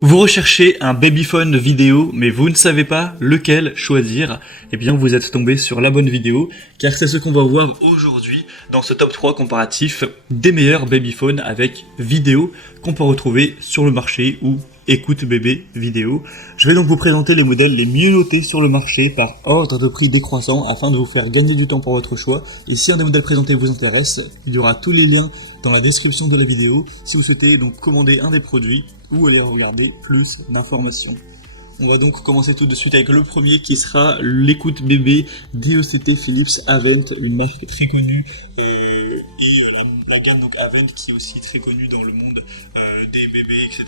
Vous recherchez un babyphone vidéo, mais vous ne savez pas lequel choisir. Eh bien, vous êtes tombé sur la bonne vidéo, car c'est ce qu'on va voir aujourd'hui dans ce top 3 comparatif des meilleurs babyphones avec vidéo qu'on peut retrouver sur le marché ou écoute bébé vidéo. Je vais donc vous présenter les modèles les mieux notés sur le marché par ordre de prix décroissant afin de vous faire gagner du temps pour votre choix. Et si un des modèles présentés vous intéresse, il y aura tous les liens dans la description de la vidéo si vous souhaitez donc commander un des produits ou aller regarder plus d'informations. On va donc commencer tout de suite avec le premier qui sera l'écoute bébé DECT Philips Avent, une marque très connue la gamme donc Avent qui est aussi très connue dans le monde des bébés, etc.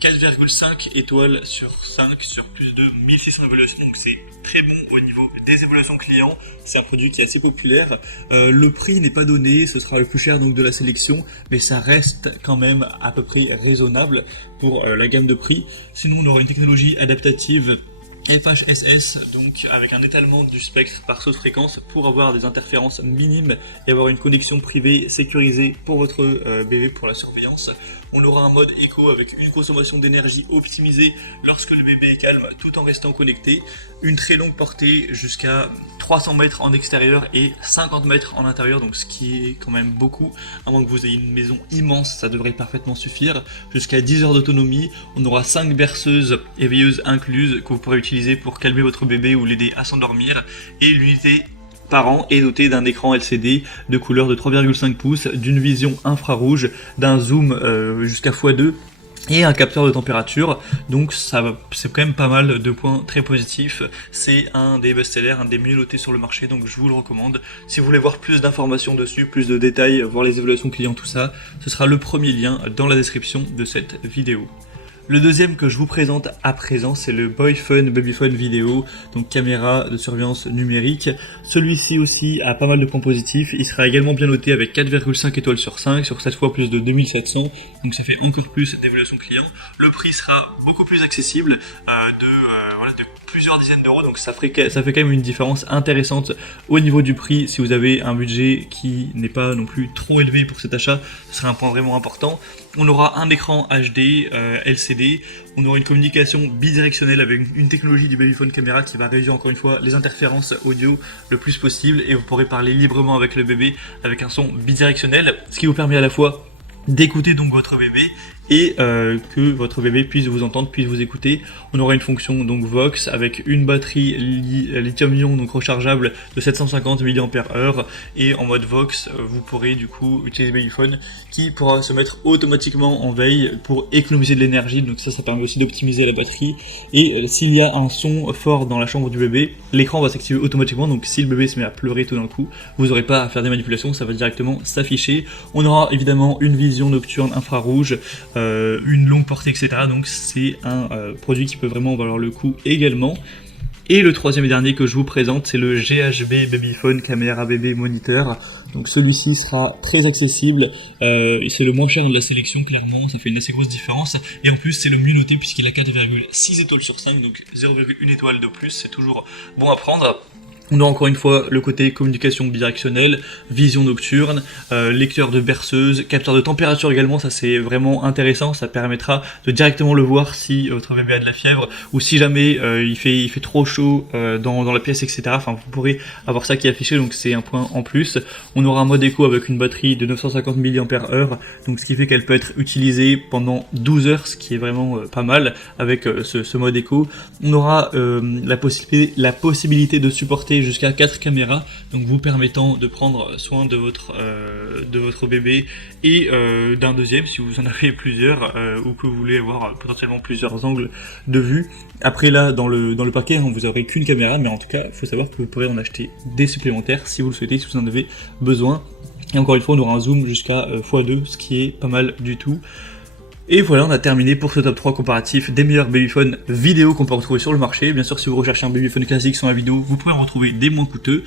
4,5 étoiles sur 5 sur plus de 1600 évaluations, donc c'est très bon au niveau des évaluations clients. C'est un produit qui est assez populaire. Le prix n'est pas donné, ce sera le plus cher donc de la sélection, mais ça reste quand même à peu près raisonnable pour la gamme de prix. Sinon on aura une technologie adaptative FHSS, donc avec un étalement du spectre par saut de fréquence pour avoir des interférences minimes et avoir une connexion privée sécurisée pour votre bébé pour la surveillance. On aura un mode éco avec une consommation d'énergie optimisée lorsque le bébé est calme tout en restant connecté. Une très longue portée jusqu'à 300 mètres en extérieur et 50 mètres en intérieur, donc ce qui est quand même beaucoup. À moins que vous ayez une maison immense, ça devrait parfaitement suffire. Jusqu'à 10 heures d'autonomie. On aura 5 berceuses et veilleuses incluses que vous pourrez utiliser pour calmer votre bébé ou l'aider à s'endormir. Et l'unité par an est doté d'un écran LCD de couleur de 3,5 pouces, d'une vision infrarouge, d'un zoom jusqu'à x2 et un capteur de température. Donc ça c'est quand même pas mal de points très positifs. C'est un des best-sellers, un des mieux notés sur le marché, donc je vous le recommande. Si vous voulez voir plus d'informations dessus, plus de détails, voir les évaluations clients, tout ça, ce sera le premier lien dans la description de cette vidéo. Le deuxième que je vous présente à présent, c'est le Boyphone Babyphone Vidéo, donc caméra de surveillance numérique. Celui-ci aussi a pas mal de points positifs. Il sera également bien noté avec 4,5 étoiles sur 5, sur 7 fois plus de 2700, donc ça fait encore plus d'évaluation client. Le prix sera beaucoup plus accessible, de plusieurs dizaines d'euros, donc ça fait quand même une différence intéressante au niveau du prix. Si vous avez un budget qui n'est pas non plus trop élevé pour cet achat, ce sera un point vraiment important. On aura un écran HD LCD, on aura une communication bidirectionnelle avec une technologie du babyphone caméra qui va réduire encore une fois les interférences audio le plus possible, et vous pourrez parler librement avec le bébé avec un son bidirectionnel, ce qui vous permet à la fois d'écouter donc votre bébé et que votre bébé puisse vous entendre, puisse vous écouter. On aura une fonction donc Vox avec une batterie lithium-ion donc rechargeable de 750 mAh, et en mode Vox vous pourrez du coup utiliser le babyphone qui pourra se mettre automatiquement en veille pour économiser de l'énergie, donc ça permet aussi d'optimiser la batterie. Et s'il y a un son fort dans la chambre du bébé, l'écran va s'activer automatiquement, donc si le bébé se met à pleurer tout d'un coup, vous n'aurez pas à faire des manipulations, ça va directement s'afficher. On aura évidemment une vision nocturne infrarouge, une longue portée, etc. Donc c'est un produit qui peut vraiment valoir le coup également. Et le troisième et dernier que je vous présente, c'est le GHB Babyphone Caméra Bébé Moniteur. Donc celui-ci sera très accessible, c'est le moins cher de la sélection, clairement, ça fait une assez grosse différence. Et en plus c'est le mieux noté puisqu'il a 4,6 étoiles sur 5, donc 0,1 étoile de plus, c'est toujours bon à prendre. On a encore une fois le côté communication bidirectionnelle, vision nocturne, lecteur de berceuse, capteur de température également, ça c'est vraiment intéressant, ça permettra de directement le voir si votre bébé a de la fièvre, ou si jamais il fait trop chaud dans la pièce, etc. Enfin, vous pourrez avoir ça qui est affiché, donc c'est un point en plus. On aura un mode éco avec une batterie de 950 mAh, donc ce qui fait qu'elle peut être utilisée pendant 12 heures, ce qui est vraiment pas mal avec ce mode éco. On aura la possibilité de supporter jusqu'à 4 caméras, donc vous permettant de prendre soin de votre bébé et d'un deuxième si vous en avez plusieurs, ou que vous voulez avoir potentiellement plusieurs angles de vue. Après là dans le paquet vous n'aurez qu'une caméra, mais en tout cas il faut savoir que vous pourrez en acheter des supplémentaires si vous le souhaitez, si vous en avez besoin. Et encore une fois on aura un zoom jusqu'à x2, ce qui est pas mal du tout. Et voilà, on a terminé pour ce top 3 comparatif des meilleurs babyphones vidéo qu'on peut retrouver sur le marché. Bien sûr, si vous recherchez un babyphone classique sans la vidéo, vous pouvez en retrouver des moins coûteux.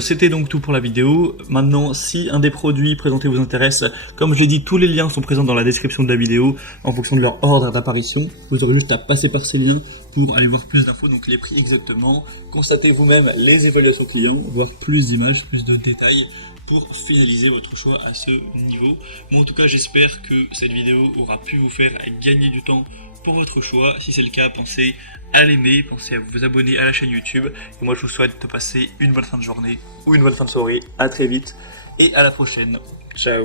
C'était donc tout pour la vidéo. Maintenant, si un des produits présentés vous intéresse, comme je l'ai dit, tous les liens sont présents dans la description de la vidéo en fonction de leur ordre d'apparition. Vous aurez juste à passer par ces liens pour aller voir plus d'infos, donc les prix exactement. Constatez vous-même les évaluations clients, voir plus d'images, plus de détails, pour finaliser votre choix à ce niveau. Moi en tout cas j'espère que cette vidéo aura pu vous faire gagner du temps pour votre choix. Si c'est le cas, pensez à l'aimer, pensez à vous abonner à la chaîne YouTube. Et moi je vous souhaite de passer une bonne fin de journée ou une bonne fin de soirée. À très vite et à la prochaine. Ciao.